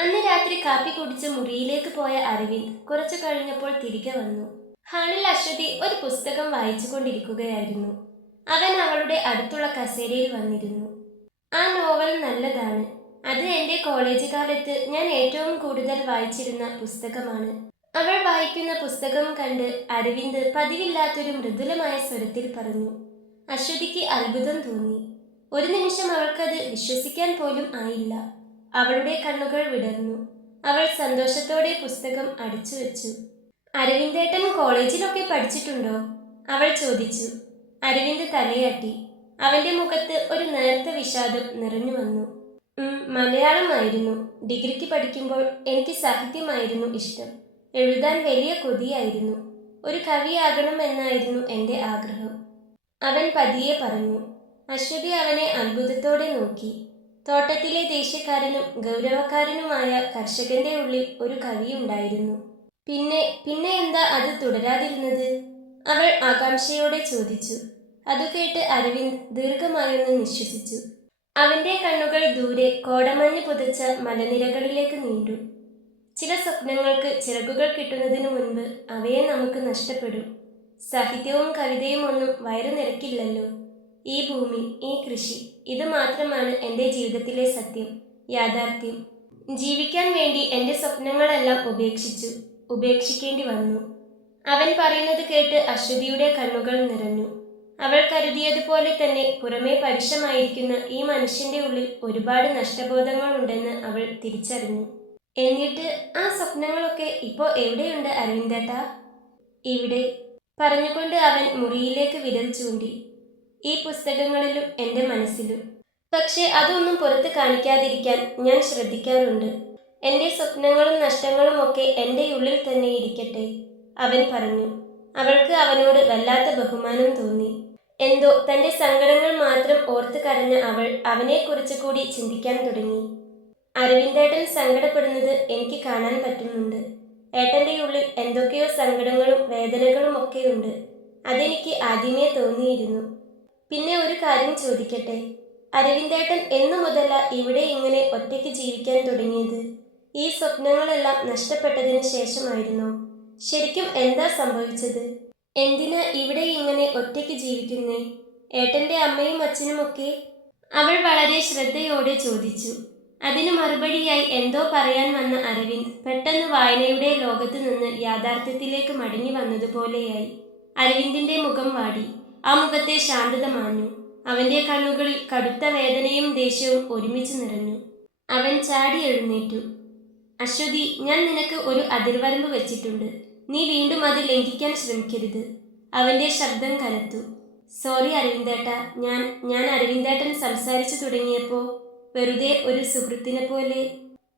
അന്ന് രാത്രി കാപ്പി കുടിച്ച് മുറിയിലേക്ക് പോയ അരവിന്ദ് കുറച്ചു കഴിഞ്ഞപ്പോൾ തിരികെ വന്നു. ഹാളിൽ അശ്വതി ഒരു പുസ്തകം വായിച്ചു കൊണ്ടിരിക്കുകയായിരുന്നു അവൻ അവളുടെ അടുത്തുള്ള കസേരയിൽ വന്നിരുന്നു. ആ നോവൽ നല്ലതാണ്. അത് എന്റെ കോളേജ് കാലത്ത് ഞാൻ ഏറ്റവും കൂടുതൽ വായിച്ചിരുന്ന പുസ്തകമാണ്. അവൾ വായിക്കുന്ന പുസ്തകം കണ്ട് അരവിന്ദ് പതിവില്ലാത്തൊരു മൃദുലമായ സ്വരത്തിൽ പറഞ്ഞു. അശ്വതിക്ക് അത്ഭുതം തോന്നി. ഒരു നിമിഷം അവൾക്കത് വിശ്വസിക്കാൻ പോലും ആയില്ല. അവളുടെ കണ്ണുകൾ വിടർന്നു. അവൾ സന്തോഷത്തോടെ പുസ്തകം അടിച്ചു വെച്ചു. അരവിന്ദേട്ടൻ കോളേജിലൊക്കെ പഠിച്ചിട്ടുണ്ടോ? അവൾ ചോദിച്ചു. അരവിന്ദ് തലയാട്ടി. അവന്റെ മുഖത്ത് ഒരു നേർത്ത വിഷാദം നിറഞ്ഞു വന്നു. "ഉം, മലയാളമായിരുന്നു. ഡിഗ്രിക്ക് പഠിക്കുമ്പോൾ എനിക്ക് സാഹിത്യമായിരുന്നു ഇഷ്ടം. എഴുതാൻ വലിയ കൊതിയായിരുന്നു. ഒരു കവിയാകണം എന്നായിരുന്നു എന്റെ ആഗ്രഹം. അവൻ പതിയെ പറഞ്ഞു. അശ്വതി അവനെ അത്ഭുതത്തോടെ നോക്കി. തോട്ടത്തിലെ ദേശക്കാരനും ഗൗരവക്കാരനുമായ കർഷകന്റെ ഉള്ളിൽ ഒരു കവിയുണ്ടായിരുന്നു. പിന്നെ പിന്നെ എന്താ അത് തുടരാതിരുന്നത്? അവൾ ആകാംക്ഷയോടെ ചോദിച്ചു. അതു കേട്ട് അരവിന്ദ് ദീർഘമായൊന്ന് നിശ്വസിച്ചു. അവന്റെ കണ്ണുകൾ ദൂരെ കോടമഞ്ഞ് പുതച്ച മലനിരകളിലേക്ക് നീണ്ടു. ചില സ്വപ്നങ്ങൾക്ക് ചിറകുകൾ കിട്ടുന്നതിനു മുൻപ് അവയെ നമുക്ക് നഷ്ടപ്പെടും. സാഹിത്യവും കവിതയും ഒന്നും വയറു നിറക്കില്ലല്ലോ ഈ ഭൂമി ഈ കൃഷി ഇത് മാത്രമാണ് എന്റെ ജീവിതത്തിലെ സത്യം യാഥാർത്ഥ്യം. ജീവിക്കാൻ വേണ്ടി എന്റെ സ്വപ്നങ്ങളെല്ലാം ഉപേക്ഷിച്ചു ഉപേക്ഷിക്കേണ്ടി വന്നു. അവൻ പറയുന്നത് കേട്ട് അശ്വതിയുടെ കണ്ണുകൾ നിറഞ്ഞു. അവൾ കരുതിയതുപോലെ തന്നെ പുറമേ പരുഷമായിരിക്കുന്ന ഈ മനുഷ്യന്റെ ഉള്ളിൽ ഒരുപാട് നഷ്ടബോധങ്ങൾ ഉണ്ടെന്ന് അവൾ തിരിച്ചറിഞ്ഞു. എന്നിട്ട് ആ സ്വപ്നങ്ങളൊക്കെ ഇപ്പോൾ എവിടെയുണ്ട് അരവിന്ദേട്ടാ? ഇവിടെ. പറഞ്ഞുകൊണ്ട് അവൻ മുറിയിലേക്ക് വിരൽ ചൂണ്ടി. ഈ പുസ്തകങ്ങളിലും എന്റെ മനസ്സിലും. പക്ഷേ അതൊന്നും പുറത്ത് കാണിക്കാതിരിക്കാൻ ഞാൻ ശ്രദ്ധിക്കാറുണ്ട്. എന്റെ സ്വപ്നങ്ങളും നഷ്ടങ്ങളും ഒക്കെ എന്റെ ഉള്ളിൽ തന്നെ ഇരിക്കട്ടെ അവൻ പറഞ്ഞു. അവൾക്ക് അവനോട് വല്ലാത്ത ബഹുമാനം തോന്നി. എന്തോ തന്റെ സങ്കടങ്ങൾ മാത്രം ഓർത്ത് കരഞ്ഞ അവൾ അവനെക്കുറിച്ച് കൂടി ചിന്തിക്കാൻ തുടങ്ങി. അരവിന്ദേട്ടൻ സങ്കടപ്പെടുന്നത് എനിക്ക് കാണാൻ പറ്റുന്നുണ്ട്. ഏട്ടന്റെ ഉള്ളിൽ എന്തൊക്കെയോ സങ്കടങ്ങളും വേദനകളും ഒക്കെയുണ്ട് അതെനിക്ക് ആദ്യമേ തോന്നിയിരുന്നു. പിന്നെ ഒരു കാര്യം ചോദിക്കട്ടെ? അരവിന്ദേട്ടൻ എന്നു മുതല ഇവിടെ ഇങ്ങനെ ഒറ്റയ്ക്ക് ജീവിക്കാൻ തുടങ്ങിയത്. ഈ സ്വപ്നങ്ങളെല്ലാം നഷ്ടപ്പെട്ടതിന് ശേഷമായിരുന്നു. ശരിക്കും എന്താ സംഭവിച്ചത്? എന്തിനാ ഇവിടെ ഇങ്ങനെ ഒറ്റയ്ക്ക് ജീവിക്കുന്നേ? ഏട്ടന്റെ അമ്മയും അച്ഛനുമൊക്കെ? അവൾ വളരെ ശ്രദ്ധയോടെ ചോദിച്ചു. അതിന് മറുപടിയായി എന്തോ പറയാൻ വന്ന അരവിന്ദ് പെട്ടെന്ന് വായനയുടെ ലോകത്ത് നിന്ന് യാഥാർത്ഥ്യത്തിലേക്ക് മടങ്ങി വന്നതുപോലെയായി. അരവിന്ദിന്റെ മുഖം വാടി. ആ മുഖത്തെ ശാന്തത മാഞ്ഞു അവന്റെ കണ്ണുകളിൽ കടുത്ത വേദനയും ദേഷ്യവും ഒരുമിച്ച് നിറഞ്ഞു. അവൻ ചാടി എഴുന്നേറ്റു. അശ്വതി ഞാൻ നിനക്ക് ഒരു അതിർവരമ്പ് വെച്ചിട്ടുണ്ട്. നീ വീണ്ടും അത് ലംഘിക്കാൻ ശ്രമിക്കരുത്. അവന്റെ ശബ്ദം കലത്തു സോറി അരവിന്ദേട്ട ഞാൻ ഞാൻ അരവിന്ദേട്ടൻ സംസാരിച്ചു തുടങ്ങിയപ്പോൾ വെറുതെ ഒരു സുഹൃത്തിനെ പോലെ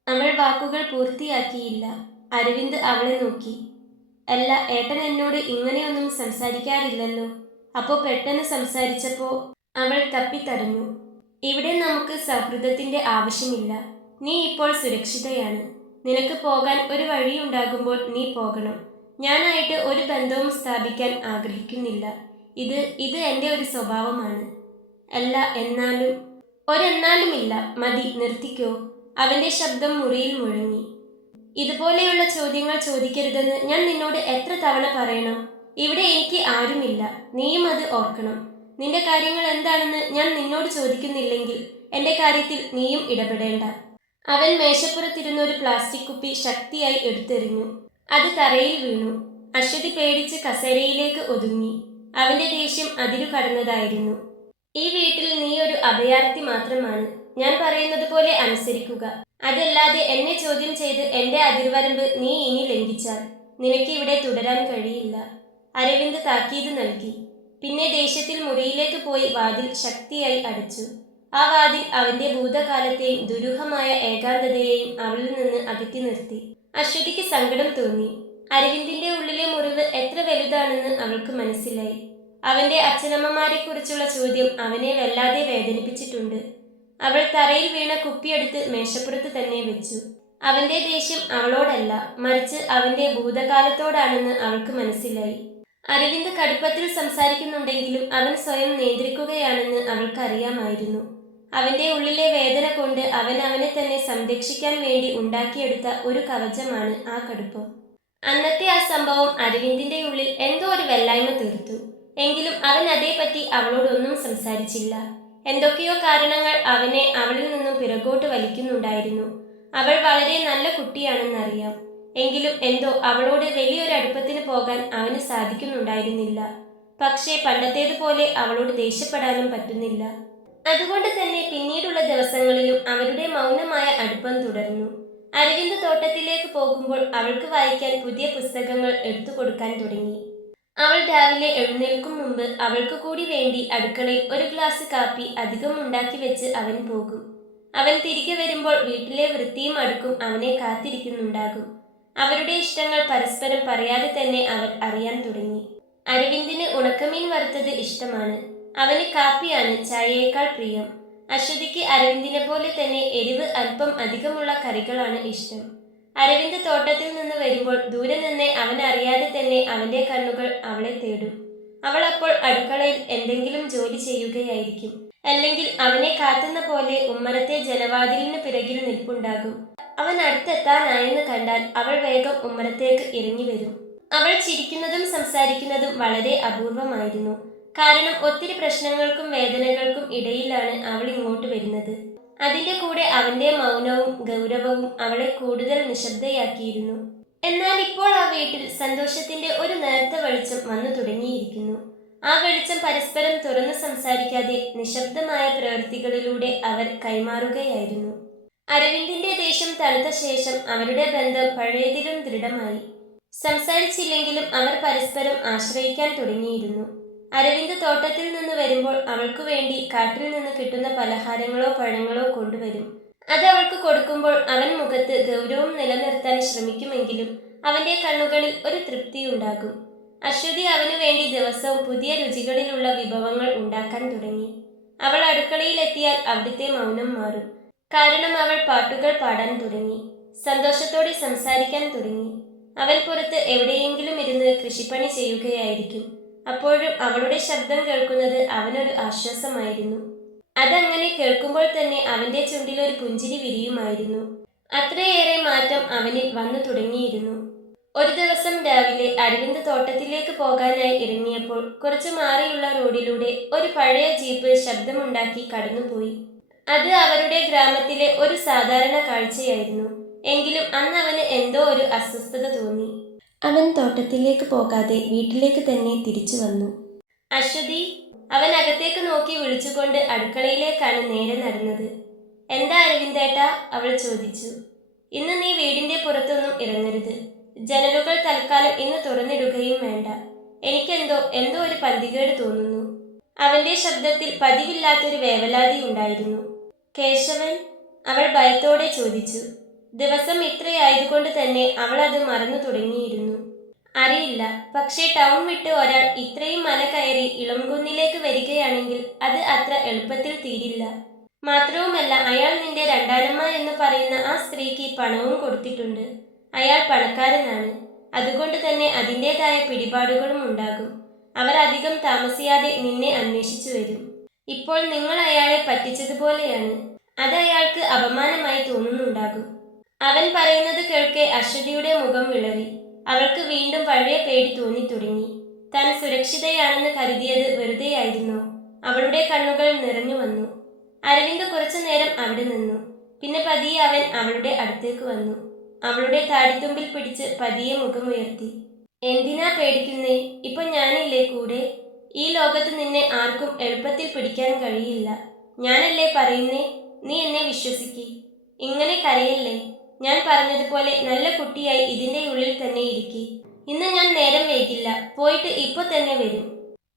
അവൾ വാക്കുകൾ പൂർത്തിയാക്കിയില്ല. അരവിന്ദ് അവളെ നോക്കി. അല്ല ഏട്ടൻ എന്നോട് ഇങ്ങനെയൊന്നും സംസാരിക്കാറില്ലല്ലോ. അപ്പോൾ പെട്ടെന്ന് സംസാരിച്ചപ്പോൾ അവൾ തപ്പിത്തടഞ്ഞു. ഇവിടെ നമുക്ക് സൗഹൃദത്തിന്റെ ആവശ്യമില്ല. നീ ഇപ്പോൾ സുരക്ഷിതയാണ്. നിനക്ക് പോകാൻ ഒരു വഴിയുണ്ടാകുമ്പോൾ നീ പോകണം. ഞാനായിട്ട് ഒരു ബന്ധവും സ്ഥാപിക്കാൻ ആഗ്രഹിക്കുന്നില്ല. ഇത് ഇത് എന്റെ ഒരു സ്വഭാവമാണ്. അല്ല എന്നാലും ഒരെന്നാലുമില്ല. മതി നിർത്തിക്കോ. അവന്റെ ശബ്ദം മുറിയിൽ മുഴങ്ങി. ഇതുപോലെയുള്ള ചോദ്യങ്ങൾ ചോദിക്കരുതെന്ന് ഞാൻ നിന്നോട് എത്ര തവണ പറയണം? ഇവിടെ എനിക്ക് ആരുമില്ല. നീയും അത് ഓർക്കണം. നിന്റെ കാര്യങ്ങൾ എന്താണെന്ന് ഞാൻ നിന്നോട് ചോദിക്കുന്നില്ലെങ്കിൽ എന്റെ കാര്യത്തിൽ നീയും ഇടപെടേണ്ട. അവൻ മേശപ്പുറത്തിരുന്ന ഒരു പ്ലാസ്റ്റിക് കുപ്പി ശക്തിയായി എടുത്തെറിഞ്ഞു. അത് തറയിൽ വീണു. അശ്വതി പേടിച്ച് കസേരയിലേക്ക് ഒതുങ്ങി. അവന്റെ ദേഷ്യം അതിരു കടന്നതായിരുന്നു. ഈ വീട്ടിൽ നീ ഒരു അഭയാർത്ഥി മാത്രമാണ്. ഞാൻ പറയുന്നത് പോലെ അനുസരിക്കുക. അതല്ലാതെ എന്നെ ചോദ്യം ചെയ്ത് എന്റെ അതിർവരമ്പ് നീ ഇനി ലംഘിച്ചാൽ നിനക്ക് ഇവിടെ തുടരാൻ കഴിയില്ല. അരവിന്ദ് താക്കീത് നൽകി. പിന്നെ ദേഷ്യത്തിൽ മുറിയിലേക്ക് പോയി വാതിൽ ശക്തിയായി അടച്ചു. ആ വാതിൽ അവന്റെ ഭൂതകാലത്തെയും ദുരൂഹമായ ഏകാന്തതയെയും അവളിൽ നിന്ന് അകറ്റി നിർത്തി. അശ്വതിക്ക് സങ്കടം തോന്നി. അരവിന്ദിന്റെ ഉള്ളിലെ മുറിവ് എത്ര വലുതാണെന്ന് അവൾക്ക് മനസ്സിലായി. അവന്റെ അച്ഛനമ്മമാരെ കുറിച്ചുള്ള ചോദ്യം അവനെ വല്ലാതെ വേദനിപ്പിച്ചിട്ടുണ്ട്. അവൾ തറയിൽ വീണ കുപ്പിയെടുത്ത് മേശപ്പുറത്ത് തന്നെ വെച്ചു. അവന്റെ ദേഷ്യം അവളോടല്ല മറിച്ച് അവന്റെ ഭൂതകാലത്തോടാണെന്ന് അവൾക്ക് മനസ്സിലായി. അരവിന്ദ് കടുപ്പത്തിൽ സംസാരിക്കുന്നുണ്ടെങ്കിലും അവൻ സ്വയം നിയന്ത്രിക്കുകയാണെന്ന് അവൾക്കറിയാമായിരുന്നു. അവന്റെ ഉള്ളിലെ വേദന കൊണ്ട് അവൻ അവനെ തന്നെ സംരക്ഷിക്കാൻ വേണ്ടി ഉണ്ടാക്കിയെടുത്ത ഒരു കവചമാണ് ആ കടുപ്പം. അന്നത്തെ ആ സംഭവം അരവിന്ദിന്റെ ഉള്ളിൽ എന്തോ ഒരു വെല്ലായ്മ തീർത്തു. എങ്കിലും അവൻ അതേപ്പറ്റി അവളോടൊന്നും സംസാരിച്ചില്ല. എന്തൊക്കെയോ കാരണങ്ങൾ അവനെ അവളിൽ നിന്നും പിറകോട്ട് വലിക്കുന്നുണ്ടായിരുന്നു. അവൾ വളരെ നല്ല കുട്ടിയാണെന്നറിയാം. എങ്കിലും എന്തോ അവളോട് വലിയൊരു അടുപ്പത്തിന് പോകാൻ അവന് സാധിക്കുന്നുണ്ടായിരുന്നില്ല. പക്ഷേ പണ്ടത്തേതുപോലെ അവളോട് ദേഷ്യപ്പെടാനും പറ്റുന്നില്ല. അതുകൊണ്ട് തന്നെ പിന്നീടുള്ള ദിവസങ്ങളിലും അവരുടെ മൗനമായ അടുപ്പം തുടർന്നു. അരവിന്ദ് തോട്ടത്തിലേക്ക് പോകുമ്പോൾ അവൾക്ക് വായിക്കാൻ പുതിയ പുസ്തകങ്ങൾ എടുത്തു കൊടുക്കാൻ തുടങ്ങി. അവൾ രാവിലെ എഴുന്നേൽക്കും മുമ്പ് അവൾക്ക് കൂടി വേണ്ടി അടുക്കളയിൽ ഒരു ഗ്ലാസ് കാപ്പി അധികം ഉണ്ടാക്കി വെച്ച് അവൻ പോകും. അവൻ തിരികെ വരുമ്പോൾ വീട്ടിലെ വൃത്തിയും അടുക്കും അവനെ കാത്തിരിക്കുന്നുണ്ടാകും. അവരുടെ ഇഷ്ടങ്ങൾ പരസ്പരം പറയാതെ തന്നെ അവർ അറിയാൻ തുടങ്ങി. അരവിന്ദിന് ഉണക്കമീൻ വറുത്തത് ഇഷ്ടമാണ്. അവന് കാപ്പിയാണ് ചായയേക്കാൾ പ്രിയം. അശ്വതിക്ക് അരവിന്ദിനെ പോലെ തന്നെ എരിവ് അല്പം അധികമുള്ള കറികളാണ് ഇഷ്ടം. അരവിന്ദ് തോട്ടത്തിൽ നിന്ന് വരുമ്പോൾ ദൂരെ നിന്ന് അവൻ അറിയാതെ തന്നെ അവന്റെ കണ്ണുകൾ അവളെ തേടും. അവൾ അപ്പോൾ അടുക്കളയിൽ എന്തെങ്കിലും ജോലി ചെയ്യുകയായിരിക്കും. അല്ലെങ്കിൽ അവനെ കാത്തുന്ന പോലെ ഉമ്മറത്തെ ജലവാതിലിന് പിറകിൽ നിൽപ്പുണ്ടാകും. അവൻ അടുത്തെത്താനായെന്ന് കണ്ടാൽ അവൾ വേഗം ഉമ്മറത്തേക്ക് ഇറങ്ങി വരും. അവൾ ചിരിക്കുന്നതും സംസാരിക്കുന്നതും വളരെ അപൂർവമായിരുന്നു. കാരണം ഒത്തിരി പ്രശ്നങ്ങൾക്കും വേദനകൾക്കും ഇടയിലാണ് അവൾ ഇങ്ങോട്ട് വരുന്നത്. അതിന്റെ കൂടെ അവന്റെ മൗനവും ഗൗരവവും അവളെ കൂടുതൽ നിശബ്ദയാക്കിയിരുന്നു. എന്നാൽ ഇപ്പോൾ ആ വീട്ടിൽ സന്തോഷത്തിന്റെ ഒരു നേർത്ത വെളിച്ചം വന്നു തുടങ്ങിയിരിക്കുന്നു. ആ വെളിച്ചം പരസ്പരം തുറന്നു സംസാരിക്കാതെ നിശബ്ദമായ പ്രവൃത്തികളിലൂടെ അവർ കൈമാറുകയായിരുന്നു. അരവിന്ദിന്റെ ദേഷ്യം തണുത്ത ശേഷം അവരുടെ ബന്ധം പഴയതിലും ദൃഢമായി. സംസാരിച്ചില്ലെങ്കിലും അവർ പരസ്പരം ആശ്രയിക്കാൻ തുടങ്ങിയിരുന്നു. അരവിന്ദ് തോട്ടത്തിൽ നിന്ന് വരുമ്പോൾ അവൾക്കു വേണ്ടി കാട്ടിൽ നിന്ന് കിട്ടുന്ന പലഹാരങ്ങളോ പഴങ്ങളോ കൊണ്ടുവരും. അത് അവൾക്ക് കൊടുക്കുമ്പോൾ അവൻ മുഖത്ത് ഗൗരവം നിലനിർത്താൻ ശ്രമിക്കുമെങ്കിലും അവന്റെ കണ്ണുകളിൽ ഒരു തൃപ്തിയുണ്ടാകും. അശ്വതി അവനു വേണ്ടി ദിവസവും പുതിയ രുചികളിലുള്ള വിഭവങ്ങൾ ഉണ്ടാക്കാൻ തുടങ്ങി. അവൾ അടുക്കളയിലെത്തിയാൽ അവിടുത്തെ മൗനം മാറും. കാരണം അവൾ പാട്ടുകൾ പാടാൻ തുടങ്ങി. സന്തോഷത്തോടെ സംസാരിക്കാൻ തുടങ്ങി. അവൻ പുറത്ത് എവിടെയെങ്കിലും ഇരുന്ന് കൃഷിപ്പണി ചെയ്യുകയായിരിക്കും. അപ്പോഴും അവളുടെ ശബ്ദം കേൾക്കുന്നത് അവനൊരു ആശ്വാസമായിരുന്നു. അതങ്ങനെ കേൾക്കുമ്പോൾ തന്നെ അവന്റെ ചുണ്ടിലൊരു പുഞ്ചിരി വിരിയുമായിരുന്നു. അത്രയേറെ മാറ്റം അവനിൽ വന്നു തുടങ്ങിയിരുന്നു. ഒരു ദിവസം രാവിലെ അരവിന്ദ് തോട്ടത്തിലേക്ക് പോകാനായി ഇറങ്ങിയപ്പോൾ കുറച്ച് മാറിയുള്ള റോഡിലൂടെ ഒരു പഴയ ജീപ്പ് ശബ്ദമുണ്ടാക്കി കടന്നുപോയി. അത് അവരുടെ ഗ്രാമത്തിലെ ഒരു സാധാരണ കാഴ്ചയായിരുന്നു. എങ്കിലും അന്ന് അവന് എന്തോ ഒരു അസ്വസ്ഥത തോന്നി. അവൻ തോട്ടത്തിലേക്ക് പോകാതെ വീട്ടിലേക്ക് തന്നെ തിരിച്ചു വന്നു. അശ്വതി അവൻ അകത്തേക്ക് നോക്കി വിളിച്ചുകൊണ്ട് അടുക്കളയിലേക്കാണ് നേരെ നടന്നത്. എന്താ അരവിന്ദേട്ടാ? അവൾ ചോദിച്ചു. ഇന്ന് നീ വീടിന്റെ പുറത്തൊന്നും ഇറങ്ങരുത്. ജനലുകൾ തൽക്കാലം ഇന്ന് തുറന്നിടുകയും വേണ്ട. എനിക്കെന്തോ എന്തോ ഒരു പന്തികേട് തോന്നുന്നു. അവന്റെ ശബ്ദത്തിൽ പതിവില്ലാത്തൊരു വേവലാതി ഉണ്ടായിരുന്നു. കേശവൻ അവൾ ഭയത്തോടെ ചോദിച്ചു ദിവസം ഇത്രയായതുകൊണ്ട് തന്നെ അവൾ അത് മറന്നു തുടങ്ങിയിരുന്നു. അറിയില്ല പക്ഷേ ടൗൺ വിട്ട് ഒരാൾ ഇത്രയും മല കയറി ഇളംകുന്നിലേക്ക് വരികയാണെങ്കിൽ അത് അത്ര എളുപ്പത്തിൽ തീരില്ല. മാത്രവുമല്ല അയാൾ നിന്റെ രണ്ടാനമ്മ എന്ന് പറയുന്ന ആ സ്ത്രീക്ക് പണവും കൊടുത്തിട്ടുണ്ട്. അയാൾ പണക്കാരനാണ്. അതുകൊണ്ട് തന്നെ അതിന്റെതായ പിടിപാടുകളും ഉണ്ടാകും. അവർ അധികം താമസിയാതെ നിന്നെ അന്വേഷിച്ചു വരും. ഇപ്പോൾ നിങ്ങൾ അയാളെ പറ്റിച്ചതുപോലെയാണ്. അത് അയാൾക്ക് അപമാനമായി തോന്നുന്നുണ്ടാകും. അവൻ പറയുന്നത് കേൾക്കെ അശ്വതിയുടെ മുഖം വിളറി. അവൾക്ക് വീണ്ടും പഴയ പേടി തോന്നി തുടങ്ങി താൻ സുരക്ഷിതയാണെന്ന് കരുതിയത് വെറുതെയായിരുന്നോ? അവളുടെ കണ്ണുകൾ നിറഞ്ഞു വന്നു. അരവിന്ദ് കുറച്ചു നേരം അവിടെ നിന്നു. പിന്നെ പതിയെ അവൻ അവളുടെ അടുത്തേക്ക് വന്നു. അവളുടെ താടിത്തുമ്പിൽ പിടിച്ച് പതിയെ മുഖമുയർത്തി. എന്തിനാ പേടിക്കുന്നേ? ഇപ്പൊ ഞാനില്ലേ കൂടെ? ഈ ലോകത്ത് നിന്നെ ആർക്കും എളുപ്പത്തിൽ പിടിക്കാൻ കഴിയില്ല. ഞാനല്ലേ പറയുന്നേ? നീ എന്നെ വിശ്വസിക്ക്. ഇങ്ങനെ കരയല്ലേ? ഞാൻ പറഞ്ഞതുപോലെ നല്ല കുട്ടിയായി ഇതിന്റെ ഉള്ളിൽ തന്നെ ഇരിക്കി. ഇന്ന് ഞാൻ നേരം വൈകില്ല. പോയിട്ട് ഇപ്പൊ തന്നെ വരും.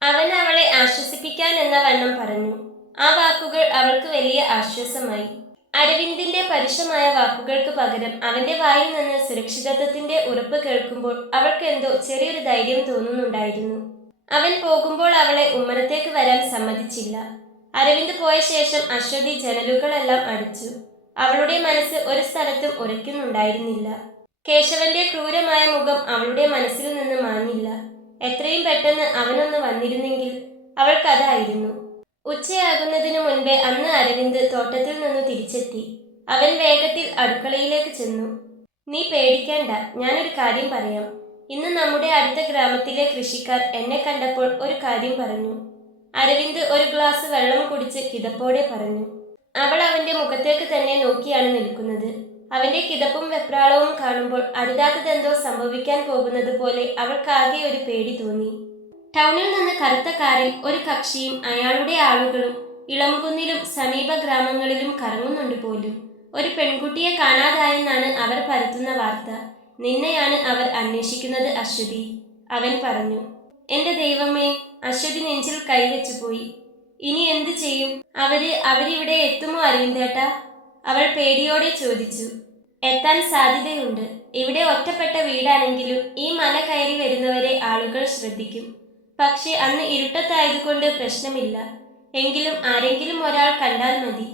അവൻ അവളെ ആശ്വസിപ്പിക്കാൻ എന്ന വണ്ണം പറഞ്ഞു. ആ വാക്കുകൾ അവൾക്ക് വലിയ ആശ്വാസമായി. അരവിന്ദിന്റെ പരുഷമായ വാക്കുകൾക്ക് പകരം അവന്റെ വായിൽ നിന്ന് സുരക്ഷിതത്വത്തിന്റെ ഉറപ്പ് കേൾക്കുമ്പോൾ അവൾക്ക് എന്തോ ചെറിയൊരു ധൈര്യം തോന്നുന്നുണ്ടായിരുന്നു. അവൻ പോകുമ്പോൾ അവളെ ഉമ്മറത്തേക്ക് വരാൻ സമ്മതിച്ചില്ല. അരവിന്ദ് പോയ ശേഷം അശ്വതി ജനലുകളെല്ലാം അടിച്ചു. അവളുടെ മനസ്സ് ഒരു സ്ഥലത്തും ഉറയ്ക്കുന്നുണ്ടായിരുന്നില്ല കേശവന്റെ ക്രൂരമായ മുഖം അവളുടെ മനസ്സിൽ നിന്ന് മാഞ്ഞില്ല. എത്രയും പെട്ടെന്ന് അവനൊന്ന് വന്നിരുന്നെങ്കിൽ അവൾക്കതായിരുന്നു. ഉച്ചയാകുന്നതിനു മുൻപേ അന്ന് അരവിന്ദ് തോട്ടത്തിൽ നിന്ന് തിരിച്ചെത്തി. അവൻ വേഗത്തിൽ അടുക്കളയിലേക്ക് ചെന്നു. നീ പേടിക്കേണ്ട ഞാനൊരു കാര്യം പറയാം. ഇന്ന് നമ്മുടെ അടുത്ത ഗ്രാമത്തിലെ കൃഷിക്കാർ എന്നെ കണ്ടപ്പോൾ ഒരു കാര്യം പറഞ്ഞു. അരവിന്ദ് ഒരു ഗ്ലാസ് വെള്ളം കുടിച്ച് കിതപ്പോടെ പറഞ്ഞു. അവൾ അവന്റെ മുഖത്തേക്ക് തന്നെ നോക്കിയാണ് നിൽക്കുന്നത്. അവന്റെ കിതപ്പും വെപ്രാളവും കാണുമ്പോൾ അരുതാത്തതെന്തോ സംഭവിക്കാൻ പോകുന്നത് പോലെ അവൾക്കാകെ ഒരു പേടി തോന്നി. ടൗണിൽ നിന്ന് കറുത്ത കാറിൽ ഒരു കക്ഷിയും അയാളുടെ ആളുകളും ഇളംകുന്നിലും സമീപ ഗ്രാമങ്ങളിലും കറങ്ങുന്നുണ്ട് പോലും. ഒരു പെൺകുട്ടിയെ കാണാതായെന്നാണ് അവർ പരത്തുന്ന വാർത്ത. നിന്നെയാണ് അവർ അന്വേഷിക്കുന്നത് അശ്വതി. അവൻ പറഞ്ഞു എന്റെ ദൈവമേ അശ്വതി നെഞ്ചിൽ കൈവച്ചു പോയി. ഇനി എന്തു ചെയ്യും? അവർ അവരിവിടെ എത്തുമോ അരവിന്ദേട്ടാ അവൾ പേടിയോടെ ചോദിച്ചു എത്താൻ സാധ്യതയുണ്ട്. ഇവിടെ ഒറ്റപ്പെട്ട വീടാണെങ്കിലും ഈ മല കയറി വരുന്നവരെ ആളുകൾ ശ്രദ്ധിക്കും. പക്ഷെ അന്ന് ഇരുട്ടത്തായതുകൊണ്ട് പ്രശ്നമില്ല. എങ്കിലും ആരെങ്കിലും ഒരാൾ കണ്ടാൽ മതി.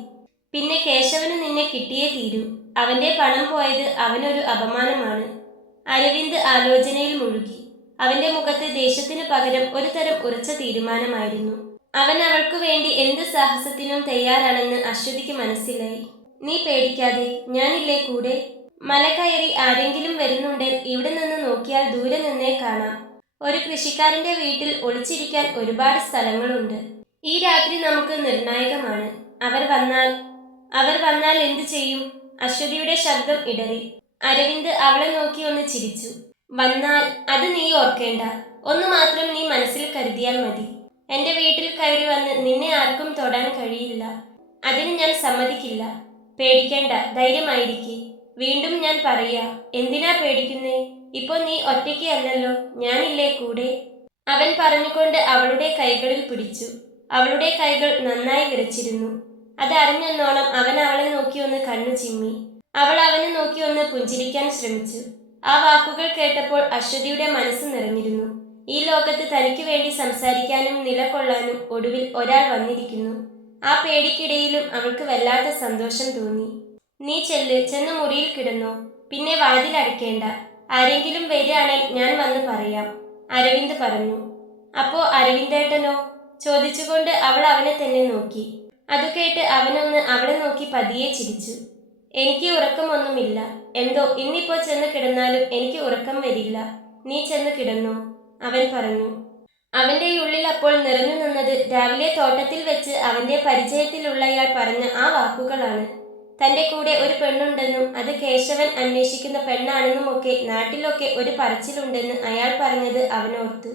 പിന്നെ കേശവന് നിന്നെ കിട്ടിയേ തീരൂ. അവന്റെ പണം പോയത് അവനൊരു അപമാനമാണ്. അരവിന്ദ് ആലോചനയിൽ മുഴുകി. അവന്റെ മുഖത്ത് ദേഷ്യത്തിന് പകരം ഒരു തരം ഉറച്ച തീരുമാനമായിരുന്നു. അവൻ അവൾക്കു വേണ്ടി എന്ത് സാഹസത്തിനും തയ്യാറാണെന്ന് അശ്വതിക്ക് മനസ്സിലായി. നീ പേടിക്കാതെ ഞാനില്ലേ കൂടെ? മല കയറി ആരെങ്കിലും വരുന്നുണ്ടെങ്കിൽ ഇവിടെ നിന്ന് നോക്കിയാൽ ദൂരെ നിന്നേ കാണാം. ഒരു കൃഷിക്കാരന്റെ വീട്ടിൽ ഒളിച്ചിരിക്കാൻ ഒരുപാട് സ്ഥലങ്ങളുണ്ട്. ഈ രാത്രി നമുക്ക് നിർണായകമാണ്. അവർ വന്നാൽ അവർ വന്നാൽ എന്തു ചെയ്യും? അശ്വതിയുടെ ശബ്ദം ഇടറി. അരവിന്ദ് അവളെ നോക്കി ഒന്ന് ചിരിച്ചു. വന്നാൽ അത് നീ ഓർക്കേണ്ട. ഒന്ന് മാത്രം നീ മനസ്സിൽ കരുതിയാൽ മതി. എന്റെ വീട്ടിൽ കയറി വന്ന് നിന്നെ ആർക്കും തൊടാൻ കഴിയില്ല. അതിന് ഞാൻ സമ്മതിക്കില്ല. പേടിക്കേണ്ട ധൈര്യമായിരിക്കേ. വീണ്ടും ഞാൻ പറയാ എന്തിനാ പേടിക്കുന്നേ? ഇപ്പൊ നീ ഒറ്റയ്ക്ക് അല്ലല്ലോ ഞാനില്ലേ കൂടെ? അവൻ പറഞ്ഞുകൊണ്ട് അവളുടെ കൈകളിൽ പിടിച്ചു. അവളുടെ കൈകൾ നന്നായി വിറച്ചിരുന്നു. അതറിഞ്ഞെന്നോണം അവൻ അവളെ നോക്കി ഒന്ന് കണ്ണു ചിമ്മി. അവൾ അവനെ നോക്കി ഒന്ന് പുഞ്ചിരിക്കാൻ ശ്രമിച്ചു. ആ വാക്കുകൾ കേട്ടപ്പോൾ അശ്വതിയുടെ മനസ്സ് നിറഞ്ഞിരുന്നു. ഈ ലോകത്ത് തനിക്ക് വേണ്ടി സംസാരിക്കാനും നിലകൊള്ളാനും ഒടുവിൽ ഒരാൾ വന്നിരിക്കുന്നു. ആ പേടിക്കിടയിലും അവൾക്ക് വല്ലാത്ത സന്തോഷം തോന്നി. നീ ചെല്ല് ചെന്ന് മുറിയിൽ കിടന്നോ. പിന്നെ വാതിലടയ്ക്കേണ്ട. ആരെങ്കിലും വരികയാണെങ്കിൽ ഞാൻ വന്ന് പറയാം. അരവിന്ദ് പറഞ്ഞു. അപ്പോ അരവിന്ദേട്ടനോ? ചോദിച്ചുകൊണ്ട് അവൾ അവനെ തന്നെ നോക്കി. അത് കേട്ട് അവനൊന്ന് അവളെ നോക്കി പതിയെ ചിരിച്ചു. എനിക്ക് ഉറക്കമൊന്നുമില്ല. എന്തോ ഇന്നിപ്പോ ചെന്ന് കിടന്നാലും എനിക്ക് ഉറക്കം വരില്ല. നീ ചെന്ന് കിടന്നോ? അവൻ പറഞ്ഞു. അവന്റെ ഉള്ളിൽ അപ്പോൾ നിറഞ്ഞു നിന്നത് രാവിലെ തോട്ടത്തിൽ വെച്ച് അവന്റെ പരിചയത്തിലുള്ളയാൾ പറഞ്ഞ ആ വാക്കുകളാണ്. തന്റെ കൂടെ ഒരു പെണ്ണുണ്ടെന്നും അത് കേശവൻ അന്വേഷിക്കുന്ന പെണ്ണാണെന്നും ഒക്കെ നാട്ടിലൊക്കെ ഒരു പറച്ചിലുണ്ടെന്ന് അയാൾ പറഞ്ഞത് അവനോർത്തു.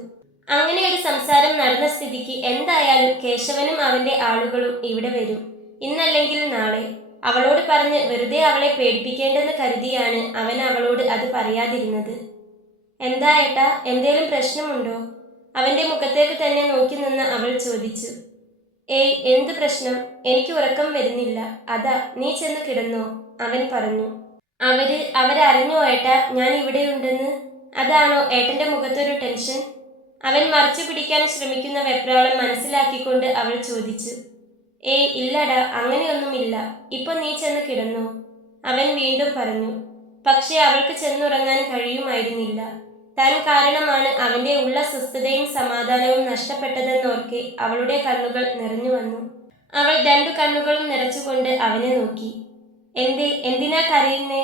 അങ്ങനെ ഒരു സംസാരം നടന്ന സ്ഥിതിക്ക് എന്തായാലും കേശവനും അവന്റെ ആളുകളും ഇവിടെ വരും. ഇന്നല്ലെങ്കിൽ നാളെ. അവളോട് പറഞ്ഞ് വെറുതെ അവളെ പേടിപ്പിക്കേണ്ടെന്ന് കരുതിയാണ് അവൻ അവളോട് അത് പറയാതിരുന്നത്. എന്താ ഏട്ടാ എന്തേലും പ്രശ്നമുണ്ടോ? അവന്റെ മുഖത്തേക്ക് തന്നെ നോക്കി നിന്ന് അവൾ ചോദിച്ചു. ഏയ് എന്ത് പ്രശ്നം? എനിക്ക് ഉറക്കം വരുന്നില്ല. അതാ നീ ചെന്ന് കിടന്നോ അവൻ പറഞ്ഞു. അവർ അവരറിഞ്ഞോ ഏട്ടാ ഞാൻ ഇവിടെയുണ്ടെന്ന്. അതാണോ ഏട്ടന്റെ മുഖത്തൊരു ടെൻഷൻ? അവൻ മറിച്ചു പിടിക്കാൻ ശ്രമിക്കുന്ന വെപ്രാളം മനസ്സിലാക്കിക്കൊണ്ട് അവൾ ചോദിച്ചു. ഏയ് ഇല്ലടാ അങ്ങനെയൊന്നുമില്ല. ഇപ്പൊ നീ ചെന്ന് കിടന്നോ? അവൻ വീണ്ടും പറഞ്ഞു. പക്ഷേ അവൾക്ക് ചെന്നുറങ്ങാൻ കഴിയുമായിരുന്നില്ല. താൻ കാരണമാണ് അവന്റെ ഉള്ള സ്വസ്ഥതയും സമാധാനവും നഷ്ടപ്പെട്ടതെന്നോർക്കെ അവളുടെ കണ്ണുകൾ നിറഞ്ഞു വന്നു. അവൾ രണ്ടു കണ്ണുകളും നിറച്ചുകൊണ്ട് അവനെ നോക്കി. എന്തേ എന്തിനാ കരയുന്നേ?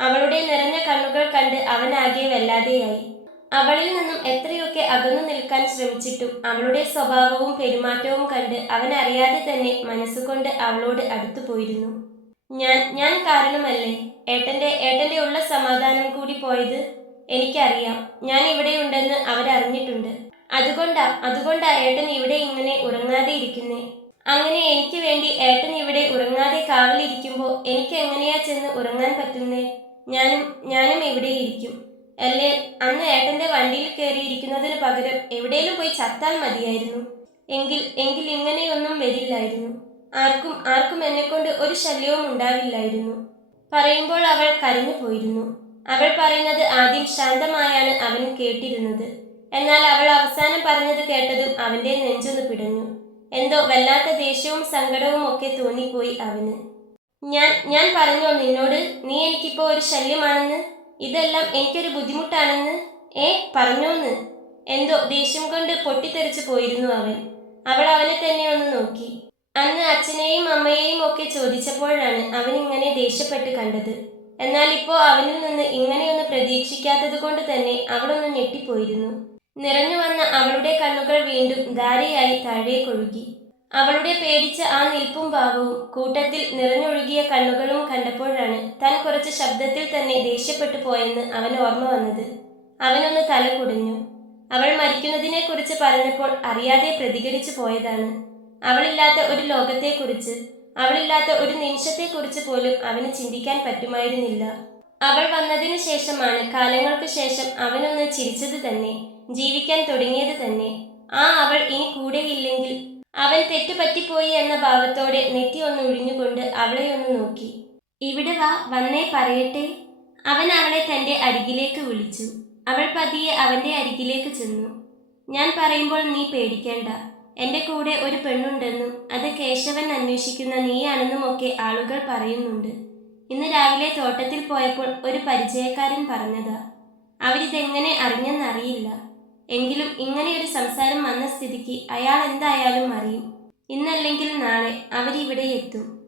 അവളുടെ നിറഞ്ഞ കണ്ണുകൾ കണ്ട് അവനാകെ വല്ലാതെയായി. അവളിൽ നിന്നും എത്രയൊക്കെ അകന്നു നിൽക്കാൻ ശ്രമിച്ചിട്ടും അവളുടെ സ്വഭാവവും പെരുമാറ്റവും കണ്ട് അവൻ അറിയാതെ തന്നെ മനസ്സുകൊണ്ട് അവളോട് അടുത്തു പോയിരുന്നു. ഞാൻ ഞാൻ കാരണമല്ലേ? ഏട്ടന്റെ ഏട്ടന്റെ ഉള്ള സമാധാനം കൂടി പോയത്? എനിക്കറിയാം. ഞാൻ ഇവിടെ ഇവിടെയുണ്ടെന്ന് അവരറിഞ്ഞിട്ടുണ്ട്. അതുകൊണ്ടാ അതുകൊണ്ടാ ഏട്ടൻ ഇവിടെ ഇങ്ങനെ ഉറങ്ങാതെ ഇരിക്കുന്നേ. അങ്ങനെ എനിക്ക് വേണ്ടി ഏട്ടൻ ഇവിടെ ഉറങ്ങാതെ കാവലിരിക്കുമ്പോൾ എനിക്ക് എങ്ങനെയാ ചെന്ന് ഉറങ്ങാൻ പറ്റുന്നേ? ഞാനും ഞാനും ഇവിടെ ഇരിക്കും. അല്ലേ? അന്ന് ഏട്ടന്റെ വണ്ടിയിൽ കയറിയിരിക്കുന്നതിന് പകരം എവിടെയും പോയി ചത്താൽ മതിയായിരുന്നു. എങ്കിൽ എങ്കിൽ ഇങ്ങനെയൊന്നും വരില്ലായിരുന്നു. ആർക്കും ആർക്കും എന്നെക്കൊണ്ട് ഒരു ശല്യവും ഉണ്ടാവില്ലായിരുന്നു. പറയുമ്പോൾ അവൾ കരഞ്ഞു പോയിരുന്നു അവൾ പറയുന്നത് ആദ്യം ശാന്തമായാണ് അവൻ കേട്ടിരുന്നത്. എന്നാൽ അവൾ അവസാനം പറഞ്ഞത് കേട്ടതും അവന്റെ നെഞ്ചൊന്ന് പിടഞ്ഞു. എന്തോ വല്ലാത്ത ദേഷ്യവും സങ്കടവും ഒക്കെ തോന്നിപ്പോയി അവന്. ഞാൻ ഞാൻ പറഞ്ഞോ നിന്നോട്? നീ എനിക്കിപ്പോൾ ഒരു ശല്യമാണെന്ന്? ഇതെല്ലാം എനിക്കൊരു ബുദ്ധിമുട്ടാണെന്ന്? ഏ പറഞ്ഞോന്ന്? എന്തോ ദേഷ്യം കൊണ്ട് പൊട്ടിത്തെറിച്ചു പോയിരുന്നു അവൻ. അവൾ അവനെ തന്നെ ഒന്ന് നോക്കി. അന്ന് അച്ഛനെയും അമ്മയെയും ഒക്കെ ചോദിച്ചപ്പോഴാണ് അവൻ ഇങ്ങനെ ദേഷ്യപ്പെട്ട് കണ്ടത്. എന്നാൽ ഇപ്പോൾ അവനിൽ നിന്ന് ഇങ്ങനെയൊന്ന് പ്രതീക്ഷിക്കാത്തത് കൊണ്ട് തന്നെ അവളൊന്ന് ഞെട്ടിപ്പോയിരുന്നു. നിറഞ്ഞു വന്ന അവളുടെ കണ്ണുകൾ വീണ്ടും ധാരയായി താഴേക്കൊഴുകി അവളുടെ പേടിച്ച ആ നിൽപ്പും ഭാവവും കൂട്ടത്തിൽ നിറഞ്ഞൊഴുകിയ കണ്ണുകളും കണ്ടപ്പോഴാണ് താൻ കുറച്ച് ശബ്ദത്തിൽ തന്നെ ദേഷ്യപ്പെട്ടു പോയെന്ന് അവൻ ഓർമ്മ വന്നത്. അവനൊന്ന് തല കുടഞ്ഞു. അവൾ മരിക്കുന്നതിനെക്കുറിച്ച് പറഞ്ഞപ്പോൾ അറിയാതെ പ്രതികരിച്ചു പോയതാണ്. അവളില്ലാത്ത ഒരു ലോകത്തെക്കുറിച്ച് അവളില്ലാത്ത ഒരു നിമിഷത്തെക്കുറിച്ച് പോലും അവന് ചിന്തിക്കാൻ പറ്റുമായിരുന്നില്ല. അവൾ വന്നതിനു ശേഷമാണ് കാലങ്ങൾക്ക് ശേഷം അവനൊന്ന് ചിരിച്ചത് തന്നെ ജീവിക്കാൻ തുടങ്ങിയത് തന്നെ. ആ അവൾ ഇനി കൂടെയില്ലെങ്കിൽ അവൻ തെറ്റുപറ്റിപ്പോയി എന്ന ഭാവത്തോടെ നെറ്റി ഒന്ന് ഒഴിഞ്ഞുകൊണ്ട് അവളെ ഒന്ന് നോക്കി. ഇവിടെ വാ വന്നേ പറയട്ടെ. അവൻ അവളെ തന്റെ അരികിലേക്ക് വിളിച്ചു. അവൾ പതിയെ അവന്റെ അരികിലേക്ക് ചെന്നു. ഞാൻ പറയുമ്പോൾ നീ പേടിക്കേണ്ട. എന്റെ കൂടെ ഒരു പെണ്ണുണ്ടെന്നും അത് കേശവൻ അന്വേഷിക്കുന്ന നീയാണെന്നും ഒക്കെ ആളുകൾ പറയുന്നുണ്ട്. ഇന്ന് രാവിലെ തോട്ടത്തിൽ പോയപ്പോൾ ഒരു പരിചയക്കാരൻ പറഞ്ഞതാ. അവരിതെങ്ങനെ അറിഞ്ഞെന്നറിയില്ല. എങ്കിലും ഇങ്ങനെയൊരു സംസാരം വന്ന സ്ഥിതിക്ക് അയാൾ എന്തായാലും അറിയും. ഇന്നല്ലെങ്കിൽ നാളെ അവരിവിടെ എത്തും.